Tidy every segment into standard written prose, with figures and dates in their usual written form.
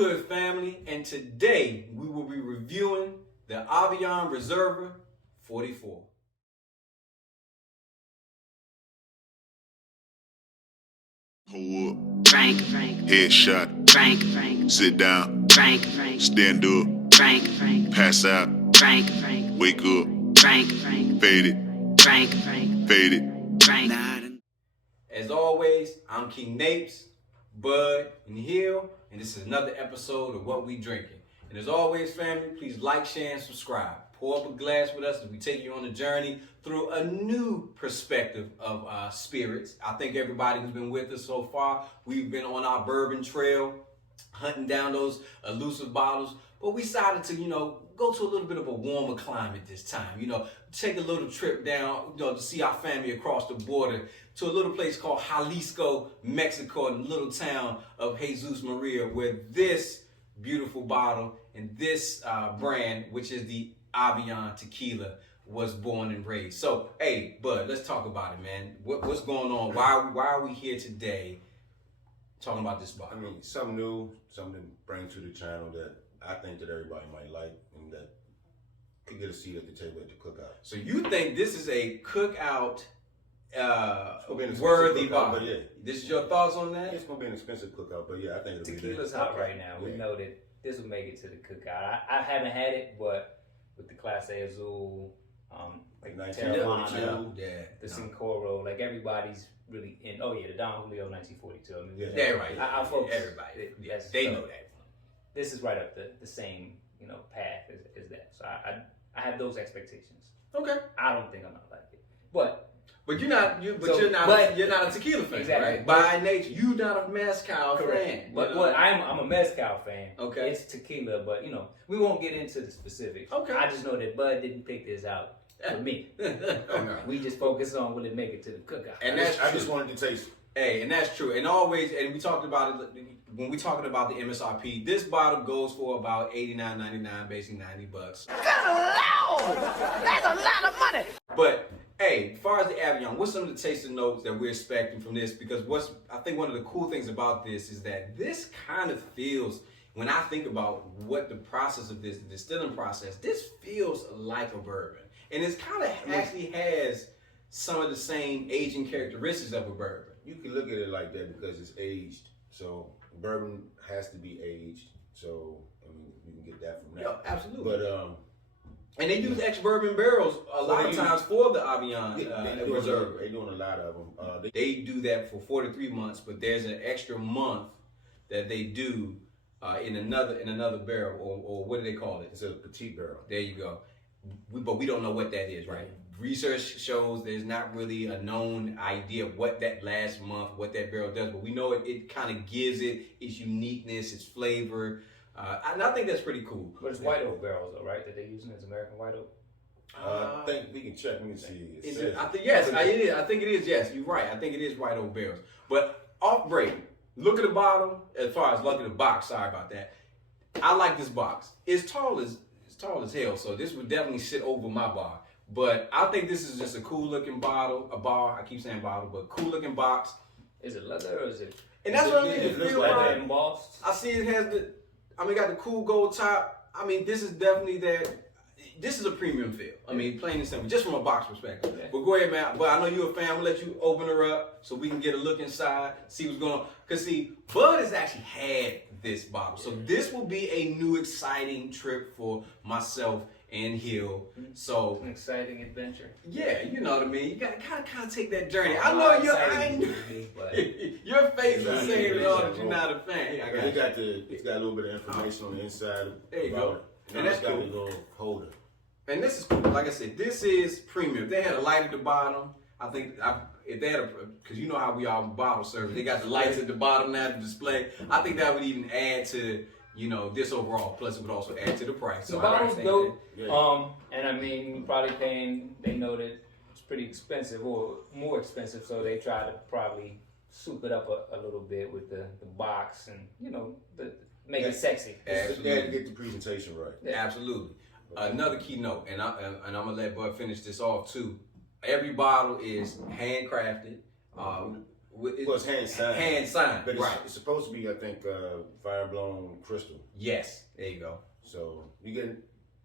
good, family? And today we will be reviewing the Avion Reserva 44. Hold up. Frank, Headshot. Frank, Sit down. Frank, Stand up. Frank, Pass out. Frank, Wake up. Frank, Fade it. Frank, Fade it. Frank. As always, I'm KingNapes, Bud, and Hill, and this is another episode of What We Drinkin. And as always, family, please like, share, and subscribe. Pour up a glass with us as we take you on a journey through a new perspective of spirits. I think everybody who's been with us so far, we've been on our bourbon trail, hunting down those elusive bottles, but we decided to, go to a little bit of a warmer climate this time. Take a little trip down, to see our family across the border to a little place called Jalisco, Mexico, in the little town of Jesus Maria, where this beautiful bottle and this brand, which is the Avion Tequila, was born and raised. So, hey, Bud, let's talk about it, man. What's going on? Why are we here today talking about this bottle? I mean, something new, something to bring to the channel that I think that everybody might like and that could get a seat at the table at the cookout. So you think this is a cookout worthy worthy bottle? but yeah. This is your thoughts on that? It's gonna be an expensive cookout, but yeah, I think it'll be Tequila's there. hot right now. We know that this will make it to the cookout. I haven't had it, but with the Clase Azul, like 1942. the Sincoro, like everybody's really in. Oh yeah, the Don Julio 1942. I mean, Yeah, right. I folks, everybody. yes, They so know that. This is right up the same path as that. So I have those expectations. Okay. I don't think I'm gonna like it, but But you're not you're not a tequila fan, Exactly. right? By nature, you're not a mezcal fan. But I'm a mezcal fan. Okay. It's tequila, but we won't get into the specifics. Okay. I just know that Bud didn't pick this out for me. We just focus on will it make it to the cookout. And that's I true. just wanted to taste it. Hey, and that's true. And always, and we talked about it when we talking about the MSRP. This bottle goes for about $89.99, basically $90. Good Lord! That's a lot of money! But hey, as far as the Avion, what's some of the tasting notes that we're expecting from this? Because I think one of the cool things about this is that this kind of feels, when I think about what the process of this, the distilling process, this feels like a bourbon. And it's kind of actually has some of the same aging characteristics of a bourbon. You can look at it like that because it's aged. So bourbon has to be aged. So I mean, you can get that from that. Yeah, absolutely. But and they use ex-bourbon barrels a lot of times for the Avion Reserva. They're doing a lot of them. They do that for 43 months, but there's an extra month that they do in another barrel, or what do they call it? It's a petite barrel. There you go. But we don't know what that is, right? Research shows there's not really a known idea of what that last month, what that barrel does, but we know it kind of gives it its uniqueness, its flavor, and I think that's pretty cool. But it's white oak barrels, though, right? That they're using as American white oak. I think we can check. We can see. I think yes, it is. I think it is. Yes, you're right. I think it is white oak barrels. But off break, look at the bottom. As far as look at the box, sorry about that. I like this box. It's tall as hell, so this would definitely sit over my bar. But I think this is just a cool looking bottle, I keep saying bottle, but cool looking box. Is it leather or is it? And that's what I mean. It It looks feels like like that. embossed. I see it has got the cool gold top. I mean, this is definitely this is a premium feel. I mean, plain and simple, just from a box perspective. Okay. But go ahead, man. But I know you're a fan. We'll let you open her up so we can get a look inside, see what's going on. Because see, Bud has actually had this bottle. So this will be a new exciting trip for myself and Hill. So An exciting adventure. yeah, you know what I mean. You gotta kind of take that journey. Oh, I know not your exciting, but your face is Exactly. saying it all that you're not a fan. It's got a little bit of information on the inside. There you about go. it. And And that's it's got cool. a little holder. And this is cool. Like I said, this is premium. If they had a light at the bottom, I think if they had because you know how we are bottle service, they got the lights at the bottom now to display. I think that would even add to this overall. Plus, it would also add to the price. the I bottle's understand dope. Yeah. And I mean, you're probably paying. They know that it's pretty expensive or more expensive, so they try to probably soup it up a little bit with the box and make it sexy. They had to get the presentation right. that. Absolutely. Another key note, and I'm gonna let Bud finish this off too. Every bottle is handcrafted. Well, it's hand signed. Hand signed, But right. it's supposed to be, I think, fire blown crystal. Yes, there you go. So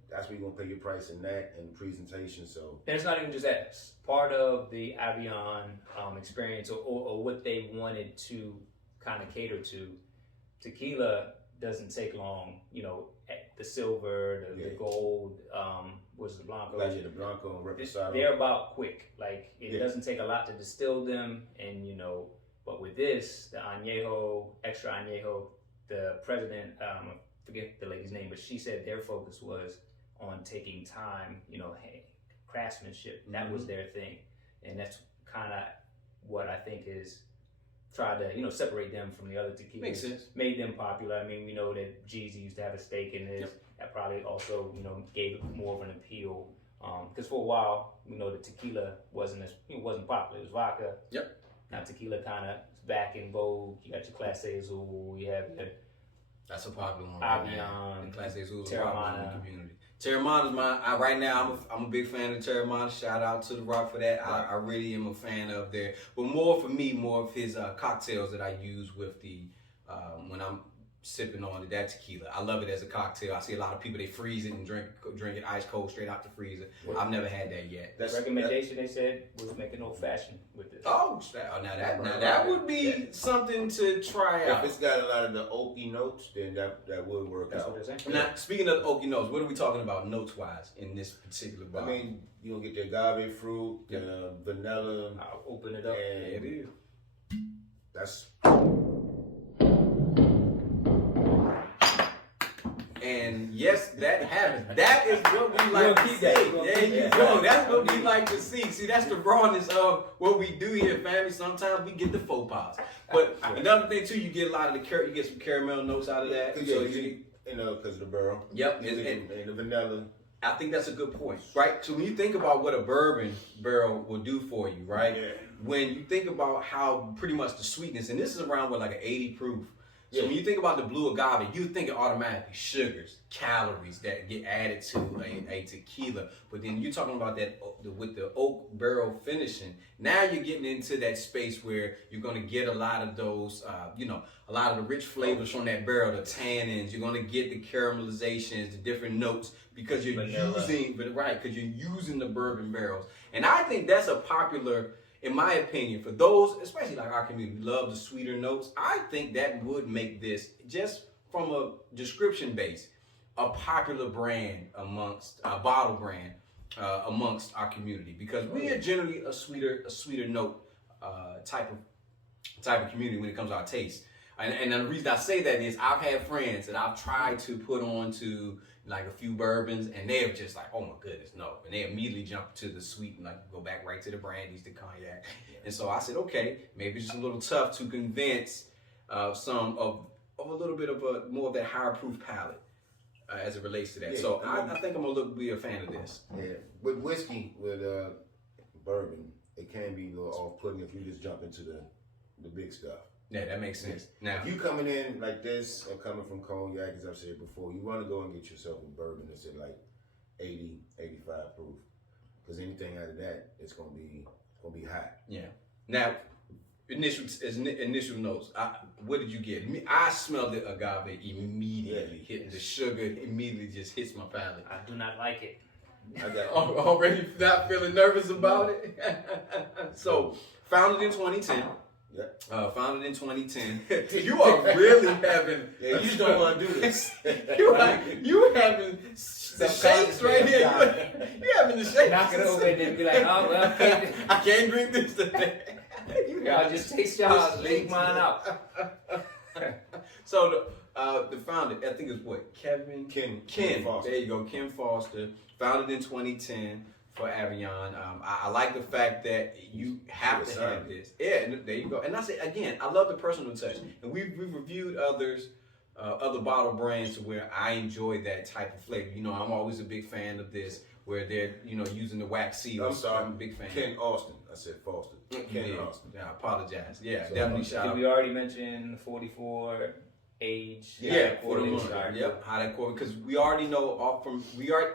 that's where you're gonna pay your price in that and presentation. So And it's not even just that. It's part of the Avion experience or what they wanted to kind of cater to. Tequila doesn't take long. You know, the silver, the gold, what's the Blanco? like the Blanco and Reposado. They're about quick. Like it doesn't take a lot to distill them, and but with this, the Anejo, Extra Anjèo, the president, I forget the lady's name, but she said their focus was on taking time. Craftsmanship. That was their thing, and that's kind of what I think is tried to separate them from the other tequilas. Makes sense. Made them popular. I mean, we know that Jeezy used to have a stake in this. That probably also gave it more of an appeal. Because for a while, the tequila wasn't popular. It was vodka. Yep. Now tequila kind of is back in vogue. You got your Clase Azul. You have your That's a popular one. Avion, The Clase Azul is Terramana. popular in the community. Terramana's mine. Right now, I'm a big fan of Terramana. Shout out to The Rock for that. I really am a fan of their, but more of his cocktails that I use with the when I'm sipping on that tequila. I love it as a cocktail. I see a lot of people, they freeze it and drink it ice cold straight out the freezer. I've never had that yet. The recommendation they said was making old fashioned with this. Oh, now that would be something to try out. If it's got a lot of the oaky notes, then that would work That's out. what they're saying. Now, speaking of oaky notes, what are we talking about notes wise in this particular I bottle? mean, you're gonna get the agave fruit, the vanilla, I'll open it up. Yeah, it is. that's And yes, that happens. That is what we like to keep see. that. There you go. That's what we like to see. See, that's the rawness of what we do here, family. Sometimes we get the faux pas. But another thing too, you get a lot of you get some caramel notes out of that. because of the barrel. Yep. And the vanilla. I think that's a good point, right? So when you think about what a bourbon barrel will do for you, right? Yeah. When you think about how pretty much the sweetness, and this is around like an 80 proof. So Yeah. when you think about the blue agave, you think it automatically sugars, calories that get added to a tequila. But then you're talking about that with the oak barrel finishing. Now you're getting into that space where you're going to get a lot of those, a lot of the rich flavors from that barrel, the tannins. You're going to get the caramelizations, the different notes because you're using the bourbon barrels. And I think that's a popular, in my opinion, for those, especially like our community, love the sweeter notes. I think that would make this, just from a description base, a popular brand amongst a bottle brand amongst our community, because we are generally a sweeter note type of community when it comes to our taste. And the reason I say that is I've had friends that I've tried to put on to like a few bourbons, and they're just like, oh my goodness, no. And they immediately jump to the sweet and like go back right to the brandies, the cognac. And so I said, okay, maybe it's just a little tough to convince some of a little bit of more of that higher proof palate as it relates to that. Yeah, so I think I'm gonna be a fan of this. Yeah, with whiskey, with bourbon, it can be a little off-putting if you just jump into the big stuff. Yeah, that makes sense. Now, If you coming in like this or coming from cognac, as I've said before, you want to go and get yourself a bourbon that's at like 80, 85 proof. Because anything out of that, it's gonna be hot. yeah. Now, initial notes. What did you get? I smelled the agave immediately. Hitting the sugar immediately just hits my palate. I do not like it. I got Already not feeling nervous about it. So, founded in 2010. Yeah. Founded in 2010. You are really having. Yeah, you just don't want to do this. You having the shakes right here. You having the shakes. Knock it over and then be like, oh well, I can't drink this today. y'all just taste y'all, leave mine out. So the founder, I think it's what, Ken Foster. There you go, Ken Foster, founded in 2010 for Avion. I like the fact that you have to have this. Yeah, and there you go. And I say again, I love the personal touch. And we've reviewed other bottle brands to where I enjoy that type of flavor. You know, I'm always a big fan of this, where they're using the wax seal. I'm sorry, I'm a big fan. Ken Austin. I said Foster. Ken Austin. Yeah, I apologize. Yeah, So, definitely shout Did out. we already mention 44 age? Yeah, for the Yep, how that quarter, because we already know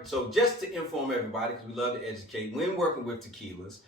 so just to inform everybody, because we love to educate, when working with tequilas,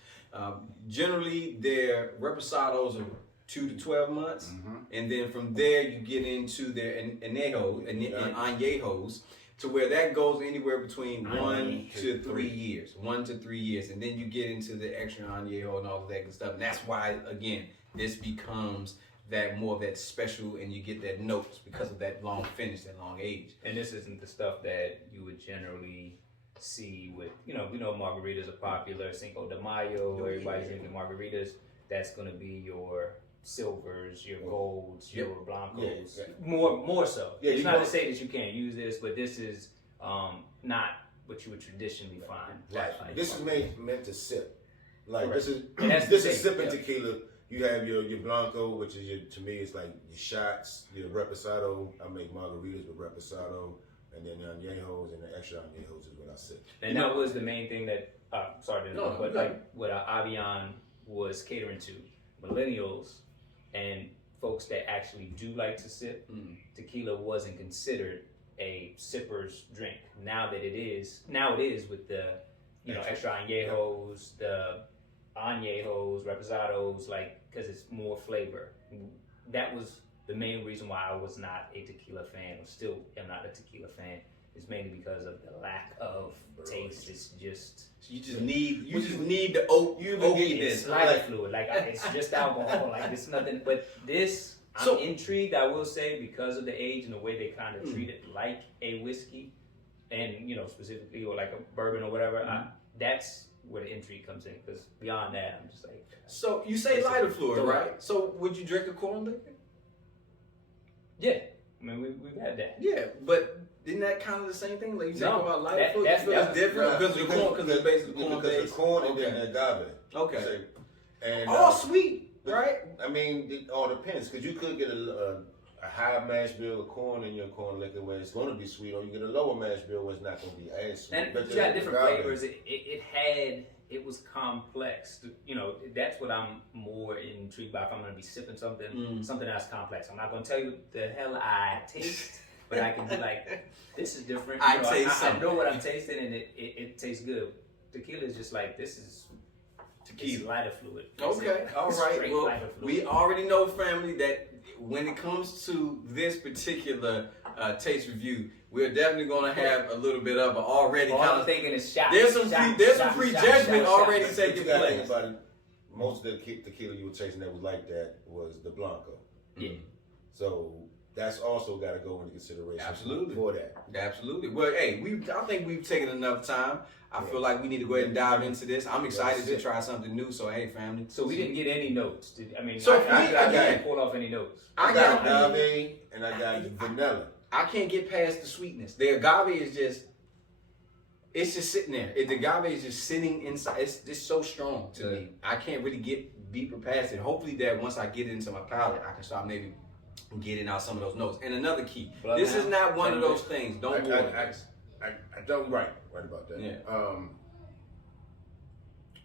generally their reposados 2 to 12 months, and then from there you get into their Anejo and Anjèos, to where that goes anywhere between 1 to 3 years, 1 to 3 years, and then you get into the Extra Anjèo and all of that good stuff. And that's why, again, this becomes that more of that special, and you get that notes because of that long finish, that long age. And this isn't the stuff that you would generally see with, we know margaritas are popular, Cinco de Mayo, everybody's drinking margaritas. That's going to be your silvers, your golds, your blancos, more so. Yeah, it's not to say that you can't use this, but this is not what you would traditionally find. Right. This is meant to sip. Like Correct. this is sipping tequila. You have your Blanco, which is to me, it's like your shots, your reposado. I make margaritas with reposado, and then the añejos and the extra añejos is what I sip. And that was the main thing that, sorry to interrupt, but like what Avion was catering to, millennials and folks that actually do like to sip. Tequila wasn't considered a sipper's drink. Now it is with the, extra añejos, the añejos, reposados, like, because it's more flavor. That was the main reason why I was not a tequila fan, or still am not a tequila fan. It's mainly because of the lack of taste. It's just You just need the oakiness. it's lighter fluid. Like it's just alcohol. Like it's nothing. But this, I'm intrigued. I will say, because of the age and the way they kind of treat it like a whiskey, and specifically, or like a bourbon or whatever. That's where the intrigue comes in. Because beyond that, I'm just like. So you say lighter fluid, right? So would you drink a corn liquor? Yeah, I mean we've had that. Yeah, but isn't that kind of the same thing? Like you talk about lighter fluid, that's different because of the corn, because it's basically corn because based. the corn and then the agave. Okay. And all sweet, right? I mean, it all depends, because you could get a high mash bill of corn in your corn liquor where it's going to be sweet, or you get a lower mash bill where it's not going to be as sweet. And you got different flavors. It was complex. That's what I'm more intrigued by. If I'm going to be sipping something that's complex, I'm not going to tell you what the hell I taste, but I can be like, this is different. I I know what I'm tasting, and it tastes good. Tequila is just like, this is tequila. It's lighter fluid. Okay, all right. Well, we already know, family, that when it comes to this particular taste review, we're definitely going to have a little bit of already. All I'm thinking is shots. There's some prejudgment already taking place. place. Think about it. Most of the tequila you were tasting that was like that was the Blanco. Yeah. So that's also got to go into consideration. Absolutely. For that. Absolutely. Well, hey, I think we've taken enough time. I feel like we need to go ahead and dive into this. I'm excited to try something new. So, hey, family. So we didn't get any notes. I I pulled off any notes. I got agave and I got vanilla. I can't get past the sweetness. The agave is just sitting there. The agave is just sitting inside. It's just so strong to me. I can't really get deeper past it. Hopefully that once I get it into my palate, I can start maybe getting out some of those notes. And another key, this is not one of those things. Don't worry. I don't right about that. Yeah.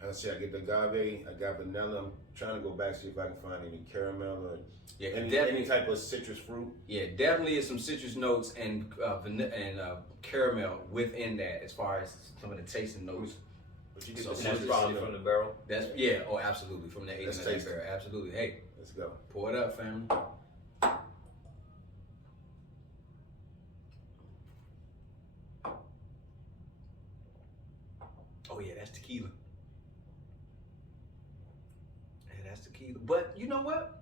I say I get the agave, I got vanilla. I'm trying to go back see if I can find any caramel or any type of citrus fruit. Yeah, definitely is some citrus notes and caramel within that, as far as some of the tasting notes. But you get the citrus from the barrel. That's absolutely from the aging of that barrel. Absolutely. Hey, let's go. Pour it up, family. Oh yeah, that's tequila. Yeah, that's tequila. But you know what?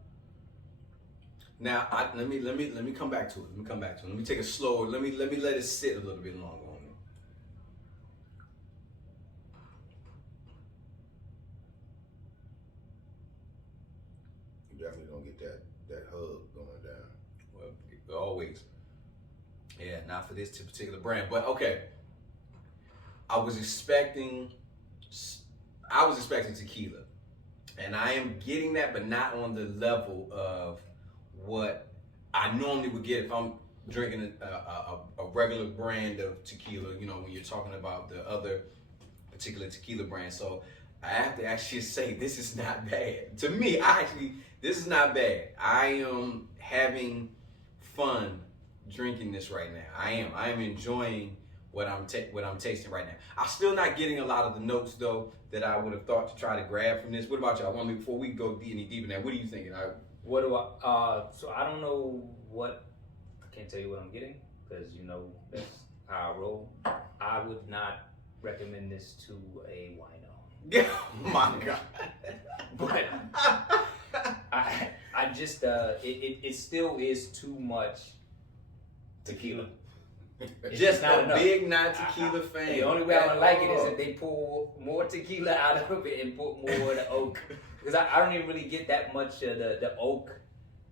Now let me come back to it. Let me take it slower. Let me let it sit a little bit longer on me. You definitely don't get that hug going down. Well, always. Yeah, not for this particular brand, but okay. I was expecting tequila, and I am getting that, but not on the level of what I normally would get if I'm drinking a regular brand of tequila. You know, when you're talking about the other particular tequila brand. So I have to actually say this is not bad. To me, this is not bad. I am having fun drinking this right now. I am enjoying what I'm tasting right now. I'm still not getting a lot of the notes though that I would have thought to try to grab from this. What about y'all? Before we go any deeper now, what are you thinking? What do so I don't know what, I can't tell you what I'm getting, because you know, that's how I roll. I would not recommend this to a wino. Oh my God. But I just, it still is too much tequila. It's Just not a enough. big not tequila fan. The only way I would like it is if they pull more tequila out of it and put more of the oak. Because I don't even really get that much of the oak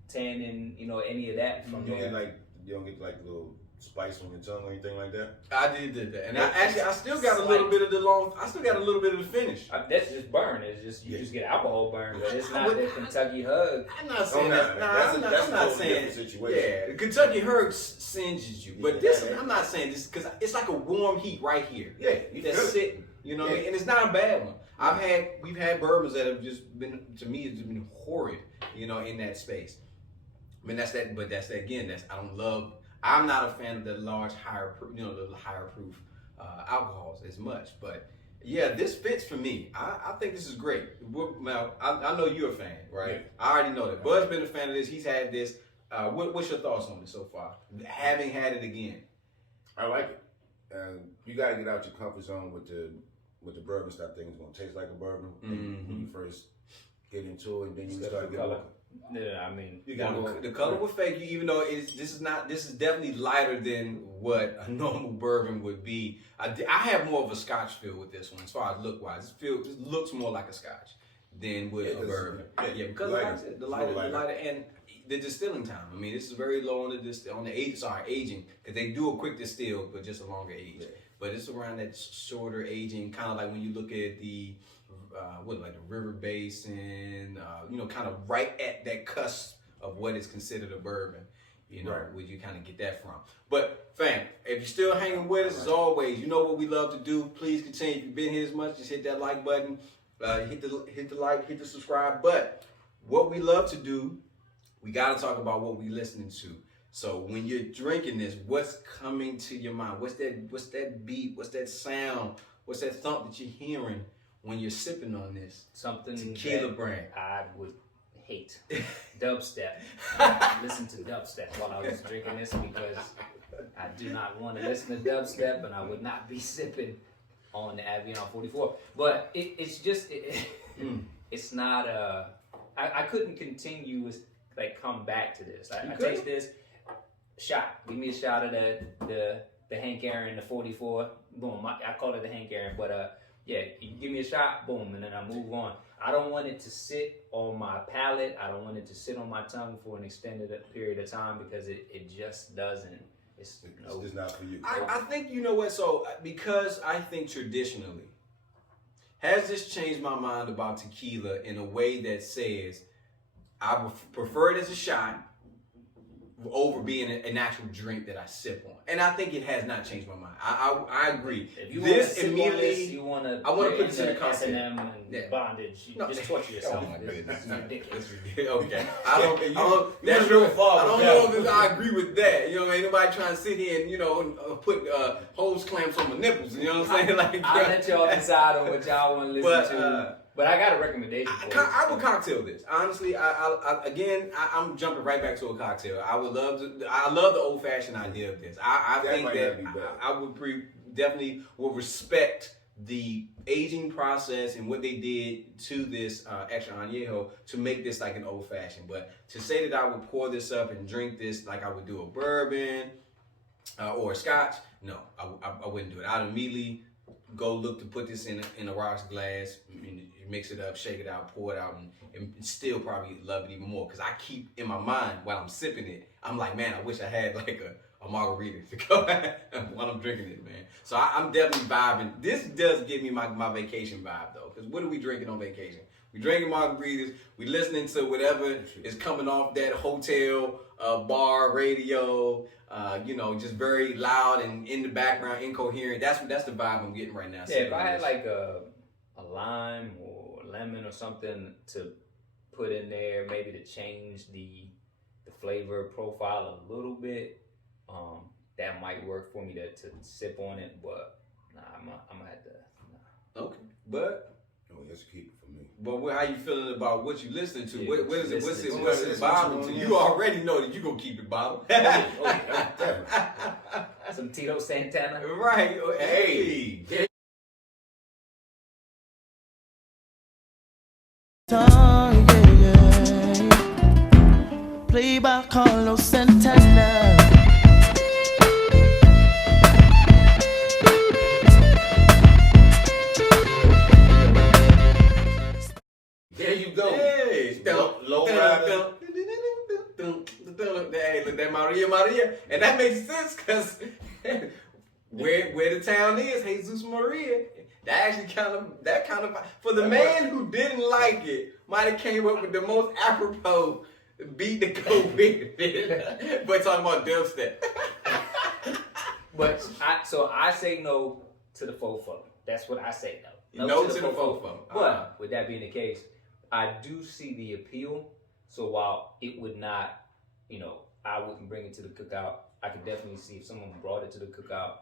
tannin, you know, any of that from You there. don't get like a little spice on your tongue or anything like that. I did that, and I still got a little bit of the I still got a little bit of the finish. That's just burn. It's just you just get alcohol burn, but it's not the Kentucky hug. I'm not saying that. That's I'm not a saying. different situation. Yeah, the Kentucky Herd singes you, but this Yeah. I'm not saying this because it's like a warm heat right here. Yeah, you That's feel it. sitting. You know what I mean? And it's not a bad one. We've had bourbons that have just been, to me, it's been horrid. You know, in that space. I mean, that's that. Again. I'm not a fan of the large, higher proof alcohols as much. But yeah, this fits for me. I think this is great. Now, I know you're a fan, right? Yeah. I already know that. Bud's been a fan of this. He's had this. What's your thoughts on it so far? Having had it again. I like it. You got to get out your comfort zone with the bourbon stuff. Things gonna taste like a bourbon when you first get into it, and then you start getting color. Yeah, I mean, You got the color was fake. Even though this is definitely lighter than what a normal bourbon would be. I have more of a Scotch feel with this one as far as look wise. It looks more like a Scotch than with a bourbon. Yeah, because like I said, the lighter, and the distilling time. I mean, this is very low on the aging, because they do a quick distill, but just a longer age. Yeah. But it's around that shorter aging, kind of like when you look at the like the river basin, kind of right at that cusp of what is considered a bourbon, Right. where you kind of get that from. But fam, if you're still hanging with us, as always, you know what we love to do. Please continue. If you've been here as much, just hit that like button, hit the like, hit the subscribe. But what we love to do, we got to talk about what we listening to. So when you're drinking this, what's coming to your mind? What's that beat? What's that sound? What's that thump that you're hearing when you're sipping on this something tequila that brand? I would hate. Dubstep. Listen to dubstep while I was drinking this, because I do not want to listen to dubstep, and I would not be sipping on the Avion 44. But it's just it's not I couldn't continue come back to this. I taste this shot. Give me a shot of the Hank Aaron, the 44. Boom. I call it the Hank Aaron, but yeah, you give me a shot, boom, and then I move on. I don't want it to sit on my palate. I don't want it to sit on my tongue for an extended period of time, because it just doesn't. It's just not for you. I think, you know what, so because I think traditionally, has this changed my mind about tequila in a way that says I would prefer it as a shot over being an actual drink that I sip on, and I think it has not changed my mind. I agree. If you this want immediately, you want to. I want to put this in the S&M concept. and bondage. You just torture yourself. Oh my goodness, It's ridiculous. Okay, I don't. That's real real. far I don't with know if I agree with that. You know, ain't nobody trying to sit here and put hose clamps on my nipples. You know what I'm saying? Like, I'll let y'all decide on what y'all want to listen to. But I got a recommendation for you. I would cocktail this. Honestly, I'm jumping right back to a cocktail. I love the old fashioned idea of this. I That think might that not be bad. I would definitely would respect the aging process and what they did to this Extra Anjèo to make this like an old fashioned. But to say that I would pour this up and drink this like I would do a bourbon or a scotch, no, I wouldn't do it. I'd immediately go look to put this in a rocks glass, mix it up, shake it out, pour it out, and still probably love it even more, because I keep in my mind while I'm sipping it, I'm like, man, I wish I had like a margarita to go while I'm drinking it, man. So I'm definitely vibing. This does give me my vacation vibe though, because what are we drinking on vacation? We drinking margaritas, we listening to whatever is coming off that hotel bar radio, just very loud and in the background, incoherent. That's the vibe I'm getting right now. Yeah, if I had like a lime or lemon or something to put in there, maybe to change the flavor profile a little bit, that might work for me to sip on it. But nah, I'm gonna have to. Nah. Okay, but Oh, that's a keeper for me. But how you feeling about what you listening to? Yeah, what what is you it? What's listening it? to. What's What it you bothering listening to? to? You already know that you gonna keep it bottled. Definitely. Some Tito Santana. Right. Hey. Play by Carlos Santana. There you go. Hey. Low rider. Hey, look, that Maria. And that makes sense because where the town is, Jesus Maria. That actually kind of for the man who didn't like it, might have came up with the most apropos beat to go with it. But talking about dubstep. But I say no to the fofo. That's what I say no. No to the fofo. But with that being the case, I do see the appeal. So while it would not, I wouldn't bring it to the cookout, I could definitely see if someone brought it to the cookout.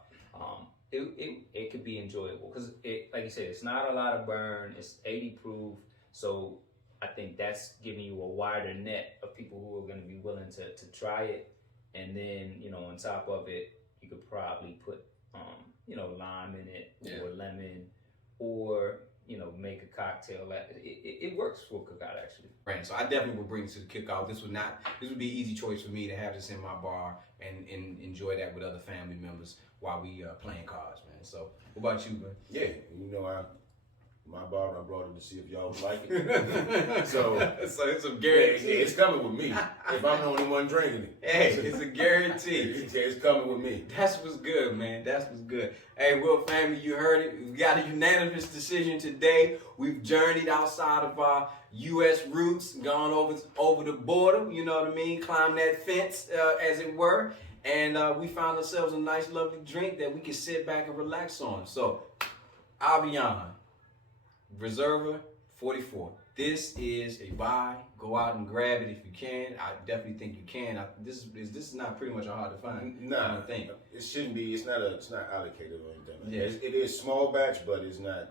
It could be enjoyable because like you said, it's not a lot of burn. It's 80 proof, so I think that's giving you a wider net of people who are going to be willing to try it. And then on top of it, you could probably put lime in it or lemon, or make a cocktail. It works for cookout actually. Right, so I definitely would bring it to the cookout. This would be an easy choice for me to have this in my bar and enjoy that with other family members while we playing cards, man. So, what about you, man? Yeah, my bar, I brought it to see if y'all would like it. so it's a guarantee. It's coming with me. If I'm the only one drinking it. Hey, it's a guarantee. It's coming with me. That's what's good, man. That's what's good. Hey, Will family, you heard it. We got a unanimous decision today. We've journeyed outside of our U.S. roots, gone over the border, you know what I mean? Climbed that fence, as it were. And we found ourselves a nice, lovely drink that we can sit back and relax on. So, Avion Reserva 44. This is a buy. Go out and grab it if you can. I definitely think you can. This is not pretty much hard to find. Nah, I think it shouldn't be. It's not allocated or anything. Yeah. It is small batch, but it's not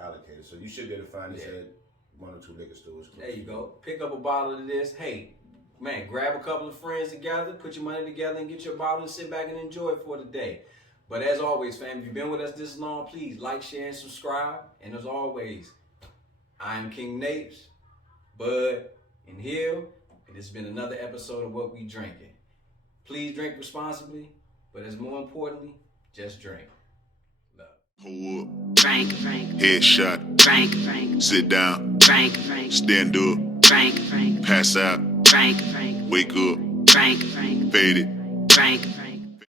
allocated. So you should be able to find this at 1 or 2 liquor stores. There you go. Pick up a bottle of this. Hey, man, grab a couple of friends together, put your money together, and get your bottle and sit back and enjoy it for the day. But as always, fam, if you've been with us this long, please like, share, and subscribe. And as always, I'm KingNapes, Bud, and Hill, and this has been another episode of What We Drankin. Please drink responsibly, but as more importantly, just drink. Love. Hold up. Drank, Headshot. drank, Sit down. drank, Stand up. drank, Pass out. drank, Wake up. drank, Fade it. drank.